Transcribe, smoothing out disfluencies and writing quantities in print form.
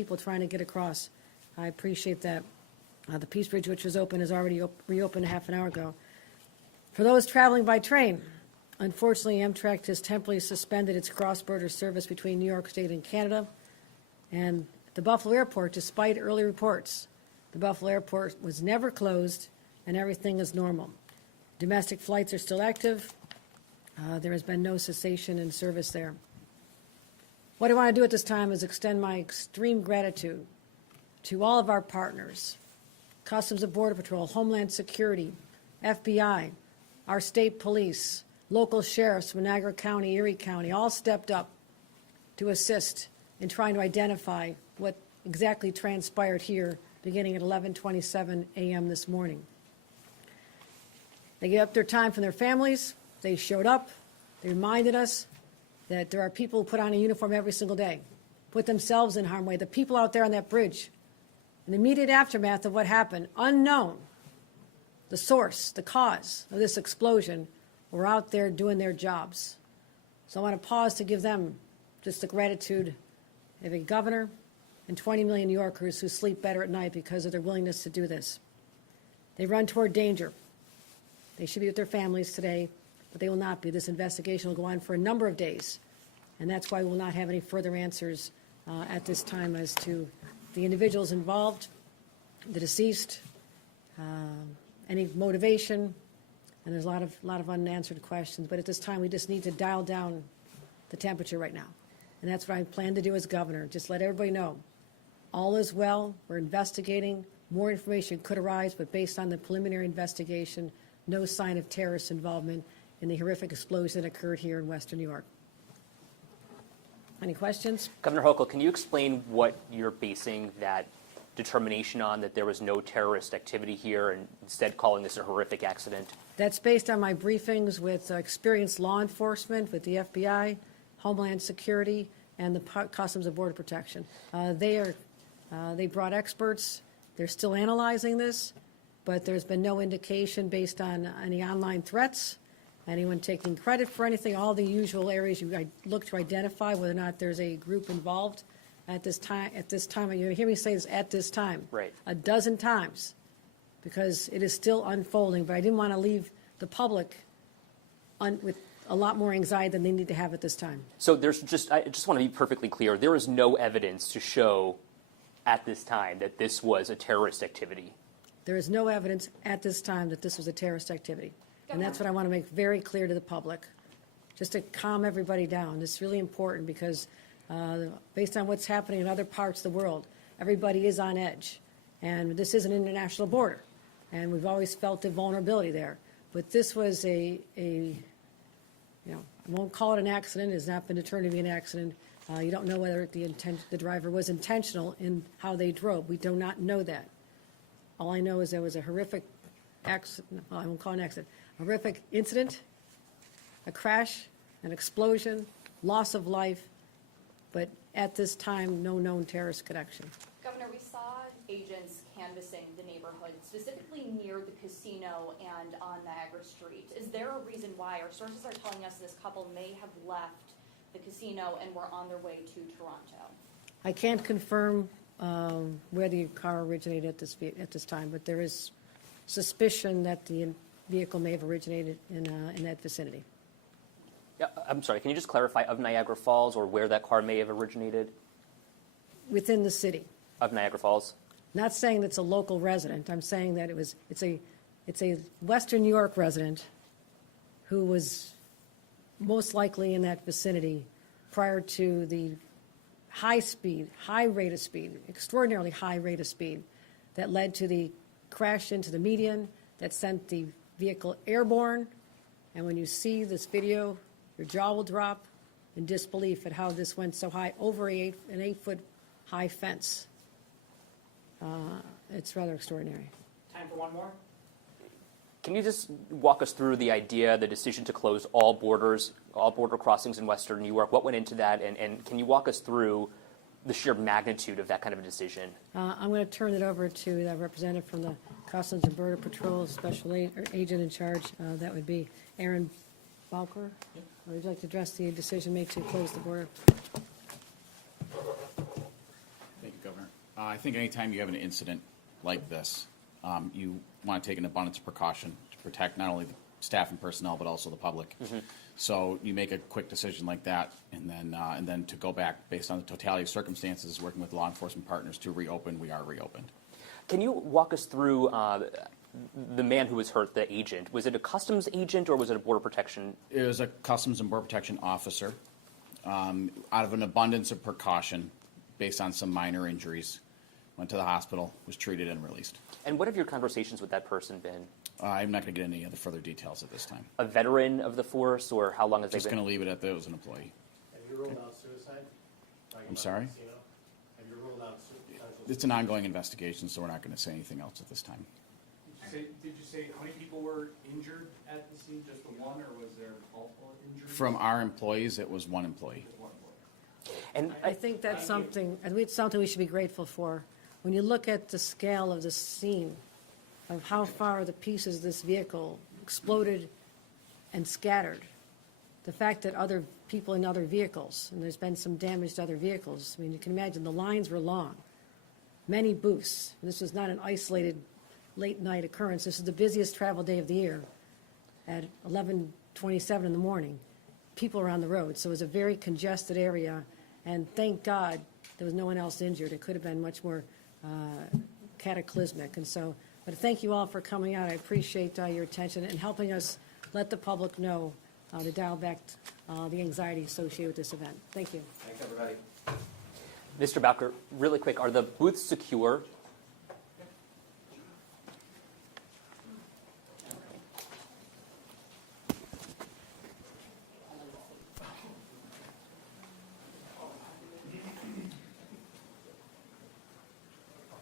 people trying to get across. I appreciate that. The Peace Bridge, which was open, is already reopened a half an hour ago. For those traveling by train, unfortunately, Amtrak has temporarily suspended its cross-border service between New York State and Canada. And the Buffalo Airport, despite early reports, the Buffalo Airport was never closed and everything is normal. Domestic flights are still active. There has been no cessation in service there. What I want to do at this time is extend my extreme gratitude to all of our partners, Customs and Border Patrol, Homeland Security, FBI, our state police, local sheriffs, Niagara County, Erie County, all stepped up to assist in trying to identify what exactly transpired here beginning at 11:27 a.m. this morning. They gave up their time from their families. They showed up. They reminded us that there are people who put on a uniform every single day, put themselves in harm's way. The people out there on that bridge, in the immediate aftermath of what happened, unknown, the source, the cause of this explosion, were out there doing their jobs. So I want to pause to give them just the gratitude of a governor and 20 million New Yorkers who sleep better at night because of their willingness to do this. They run toward danger. They should be with their families today, but they will not be. This investigation will go on for a number of days, and that's why we will not have any further answers at this time as to the individuals involved, the deceased, any motivation, and there's a lot of unanswered questions. But at this time, we just need to dial down the temperature right now, and that's what I plan to do as governor. Just let everybody know all is well. We're investigating. More information could arise, but based on the preliminary investigation, no sign of terrorist involvement in the horrific explosion that occurred here in Western New York. Any questions? Governor Hochul, can you explain what you're basing that determination on, that there was no terrorist activity here, and instead calling this a horrific accident? That's based on my briefings with experienced law enforcement, with the FBI, Homeland Security, and the Customs and Border Protection. They brought experts. They're still analyzing this, but there's been no indication based on any online threats, anyone taking credit for anything, all the usual areas you look to identify whether or not there's a group involved. At this time, you're going to hear me say this at this time, right, a dozen times, because it is still unfolding, but I didn't want to leave the public with a lot more anxiety than they need to have at this time. So I just want to be perfectly clear, there is no evidence to show at this time that this was a terrorist activity. There is no evidence at this time that this was a terrorist activity. And that's what I want to make very clear to the public, just to calm everybody down. It's really important because based on what's happening in other parts of the world, everybody is on edge. And this is an international border. And we've always felt the vulnerability there. But this was I won't call it an accident. It has not been determined to be an accident. You don't know whether the driver was intentional in how they drove. We do not know that. All I know is there was a horrific accident. Well, I won't call it an accident. A horrific incident, a crash, an explosion, loss of life, but at this time, no known terrorist connection. Governor, we saw agents canvassing the neighborhood, specifically near the casino and on Niagara Street. Is there a reason why? Our sources are telling us this couple may have left the casino and were on their way to Toronto. I can't confirm where the car originated at this time, but there is suspicion that the vehicle may have originated in that vicinity. Yeah, I'm sorry, can you just clarify, of Niagara Falls, or where that car may have originated? Within the city. Of Niagara Falls? Not saying it's a local resident. I'm saying that it's a Western New York resident who was most likely in that vicinity prior to the high rate of speed, extraordinarily high rate of speed that led to the crash into the median that sent the vehicle airborne. And when you see this video, your jaw will drop in disbelief at how this went so high over an 8-foot high fence. It's rather extraordinary. Time for one more. Can you just walk us through the decision to close all border crossings in Western New York? What went into that, and can you walk us through the sheer magnitude of that kind of a decision? I'm going to turn it over to the representative from the Customs and Border Patrol, special agent in charge. That would be Aaron Balker. Yep. Would you like to address the decision made to close the border? Thank you, Governor. I think anytime you have an incident like this, you want to take an abundance of precaution to protect not only the staff and personnel, but also the public. So you make a quick decision like that, and then to go back based on the totality of circumstances, working with law enforcement partners to reopen, we are reopened. Can you walk us through the man who was hurt, the agent? Was it a customs agent or was it a border protection? It was a Customs and Border Protection officer. Out of an abundance of precaution, based on some minor injuries, went to the hospital, was treated and released. And what have your conversations with that person been? I'm not going to get any of the further details at this time. A veteran of the force, or how long has Just they going been? to leave it at that it was an employee. Have you ruled out suicide? I'm sorry? Have you ruled out potential? It's an ongoing investigation, so we're not going to say anything else at this time. Did you say how many people were injured at the scene? Just the one, or was there multiple injuries? From our employees, it was one employee. Just one employee. And I think that's something, and it's something we should be grateful for. When you look at the scale of the scene, of how far the pieces of this vehicle exploded and scattered, the fact that other people in other vehicles, and there's been some damage to other vehicles, I mean, you can imagine the lines were long, many booths. This was not an isolated late-night occurrence. This is the busiest travel day of the year at 11:27 in the morning. People are on the road, so it was a very congested area, and thank God there was no one else injured. It could have been much more cataclysmic, and so, but thank you all for coming out. I appreciate your attention and helping us let the public know to dial back the anxiety associated with this event. Thank you. Thanks, everybody. Mr. Bowker, really quick, are the booths secure?